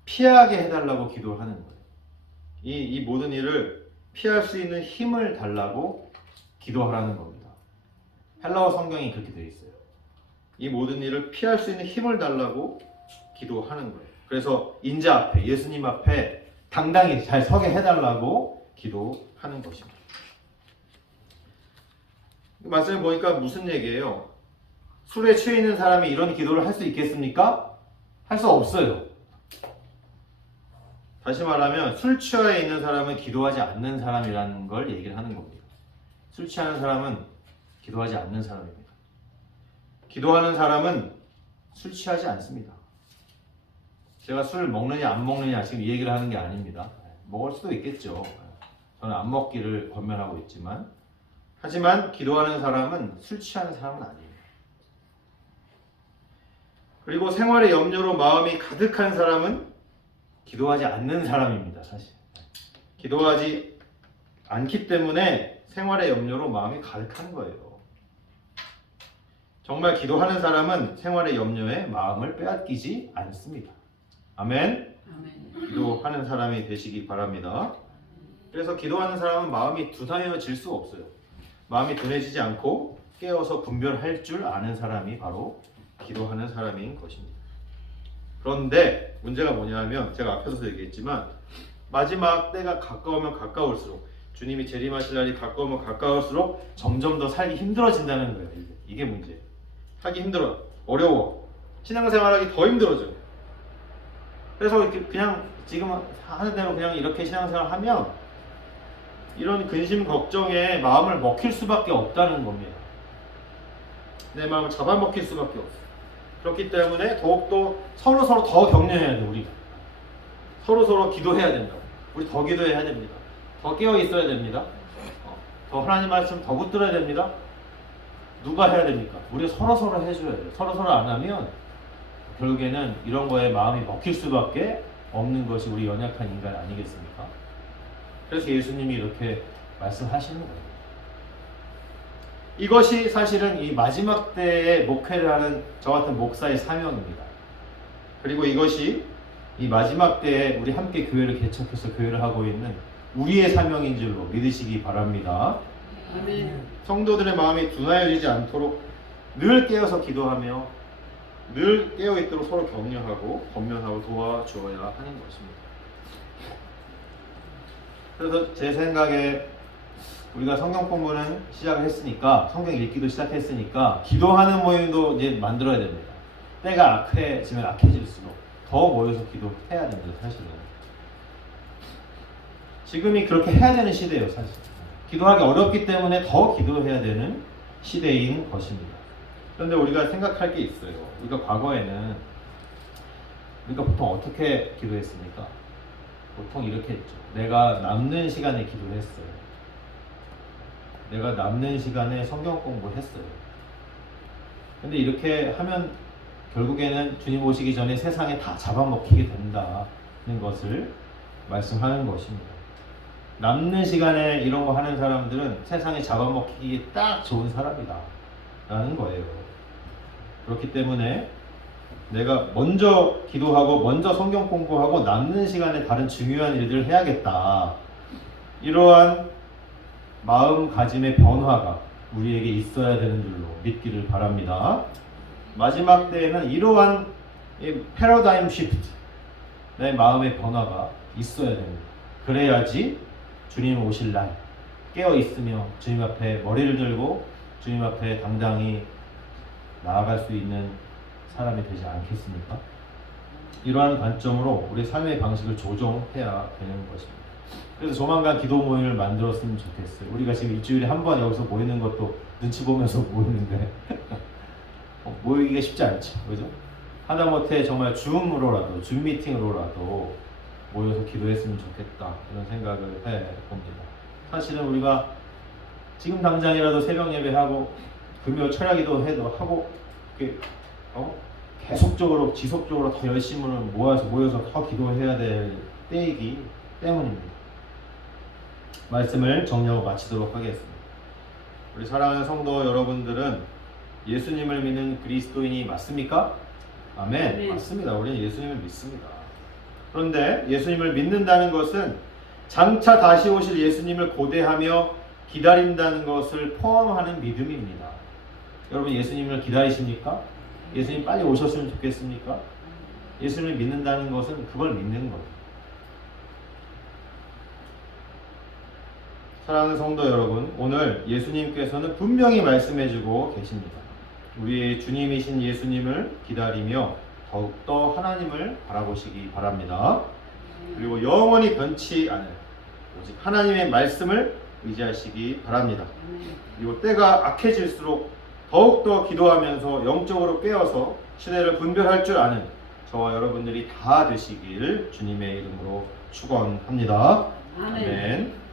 피하게 해달라고 기도하는 거예요. 이 모든 일을 피할 수 있는 힘을 달라고 기도하라는 겁니다. 헬라어 성경이 그렇게 되어 있어요. 이 모든 일을 피할 수 있는 힘을 달라고 기도하는 거예요. 그래서 인자 앞에, 예수님 앞에 당당히 잘 서게 해달라고 기도하는 것입니다. 말씀을 보니까 무슨 얘기예요? 술에 취해 있는 사람이 이런 기도를 할 수 있겠습니까? 할 수 없어요. 다시 말하면 술 취하에 있는 사람은 기도하지 않는 사람이라는 걸 얘기를 하는 겁니다. 술 취하는 사람은 기도하지 않는 사람입니다. 기도하는 사람은 술 취하지 않습니다. 제가 술 먹느냐 안 먹느냐 지금 이 얘기를 하는 게 아닙니다. 먹을 수도 있겠죠. 저는 안 먹기를 권면하고 있지만, 하지만 기도하는 사람은 술 취하는 사람은 아니에요. 그리고 생활의 염려로 마음이 가득한 사람은 기도하지 않는 사람입니다. 사실 기도하지 않기 때문에 생활의 염려로 마음이 가득한 거예요. 정말 기도하는 사람은 생활의 염려에 마음을 빼앗기지 않습니다. 아멘. 아멘. 기도하는 사람이 되시기 바랍니다. 그래서 기도하는 사람은 마음이 둔하여질 수 없어요. 마음이 둔해지지 않고 깨어서 분별할 줄 아는 사람이 바로 기도하는 사람인 것입니다. 그런데 문제가 뭐냐면, 제가 앞에서도 얘기했지만 마지막 때가 가까우면 가까울수록, 주님이 재림하실 날이 가까우면 가까울수록 점점 더 살기 힘들어진다는 거예요. 이게 문제예요. 하기 힘들어, 어려워, 신앙생활하기 더 힘들어져요. 그래서 이렇게 그냥 지금 하는 대로 그냥 이렇게 신앙생활하면 이런 근심 걱정에 마음을 먹힐 수밖에 없다는 겁니다. 내 마음을 잡아먹힐 수밖에 없어요. 그렇기 때문에 더욱더 서로 더 격려해야 돼요. 우리가 서로 기도해야 된다고. 우리 더 기도해야 됩니다. 더 깨어 있어야 됩니다. 더 하나님 말씀 더 붙들어야 됩니다. 누가 해야 됩니까? 우리가 서로 해줘야 돼요. 서로 안 하면 결국에는 이런 거에 마음이 먹힐 수밖에 없는 것이 우리 연약한 인간 아니겠습니까? 그래서 예수님이 이렇게 말씀하시는 거예요. 이것이 사실은 이 마지막 때에 목회를 하는 저 같은 목사의 사명입니다. 그리고 이것이 이 마지막 때에 우리 함께 교회를 개척해서 교회를 하고 있는 우리의 사명인 줄로 믿으시기 바랍니다. 아멘. 성도들의 마음이 둔하여지지 않도록 늘 깨어서 기도하며 늘 깨어있도록 서로 격려하고 권면하고 도와주어야 하는 것입니다. 그래서 제 생각에 우리가 성경 공부는 시작을 했으니까, 성경 읽기도 시작했으니까 기도하는 모임도 이제 만들어야 됩니다. 때가 악해지면 악해질수록 더 모여서 기도해야 됩니다. 사실은 지금이 그렇게 해야 되는 시대예요. 사실 기도하기 어렵기 때문에 더 기도해야 되는 시대인 것입니다. 그런데 우리가 생각할 게 있어요. 우리가 과거에는 우리가 보통 어떻게 기도했습니까? 보통 이렇게 했죠. 내가 남는 시간에 기도했어요. 내가 남는 시간에 성경 공부했어요. 근데 이렇게 하면 결국에는 주님 오시기 전에 세상에 다 잡아먹히게 된다는 것을 말씀하는 것입니다. 남는 시간에 이런 거 하는 사람들은 세상에 잡아먹히기 딱 좋은 사람이다 라는 거예요. 그렇기 때문에 내가 먼저 기도하고 먼저 성경 공부하고 남는 시간에 다른 중요한 일들을 해야겠다, 이러한 마음가짐의 변화가 우리에게 있어야 되는 줄로 믿기를 바랍니다. 마지막 때에는 이러한 패러다임 시프트, 내 마음의 변화가 있어야 됩니다. 그래야지 주님 오실 날 깨어 있으며 주님 앞에 머리를 들고 주님 앞에 당당히 나아갈 수 있는 사람이 되지 않겠습니까? 이러한 관점으로 우리 삶의 방식을 조정해야 되는 것입니다. 그래서 조만간 기도 모임을 만들었으면 좋겠어요. 우리가 지금 일주일에 한 번 여기서 모이는 것도 눈치 보면서 모이는데 모이기가 쉽지 않죠. 그죠? 하다못해 정말 줌으로라도, 줌 미팅으로라도 모여서 기도했으면 좋겠다, 이런 생각을 해봅니다. 사실은 우리가 지금 당장이라도 새벽 예배하고 금요 철야기도 해도 하고 계속적으로 지속적으로 더 열심히 모여서 더 기도해야 될 때이기 때문입니다. 말씀을 정리하고 마치도록 하겠습니다. 우리 사랑하는 성도 여러분들은 예수님을 믿는 그리스도인이 맞습니까? 아멘. 네. 맞습니다. 우리는 예수님을 믿습니다. 그런데 예수님을 믿는다는 것은 장차 다시 오실 예수님을 고대하며 기다린다는 것을 포함하는 믿음입니다. 여러분 예수님을 기다리십니까? 예수님 빨리 오셨으면 좋겠습니까? 예수님을 믿는다는 것은 그걸 믿는 거예요. 사랑하는 성도 여러분, 오늘 예수님께서는 분명히 말씀해주고 계십니다. 우리 주님이신 예수님을 기다리며 더욱더 하나님을 바라보시기 바랍니다. 그리고 영원히 변치 않을 오직 하나님의 말씀을 의지하시기 바랍니다. 그리고 때가 악해질수록 더욱더 기도하면서 영적으로 깨어서 시대를 분별할 줄 아는 저와 여러분들이 다 되시길 주님의 이름으로 축원합니다. 아멘. 아멘.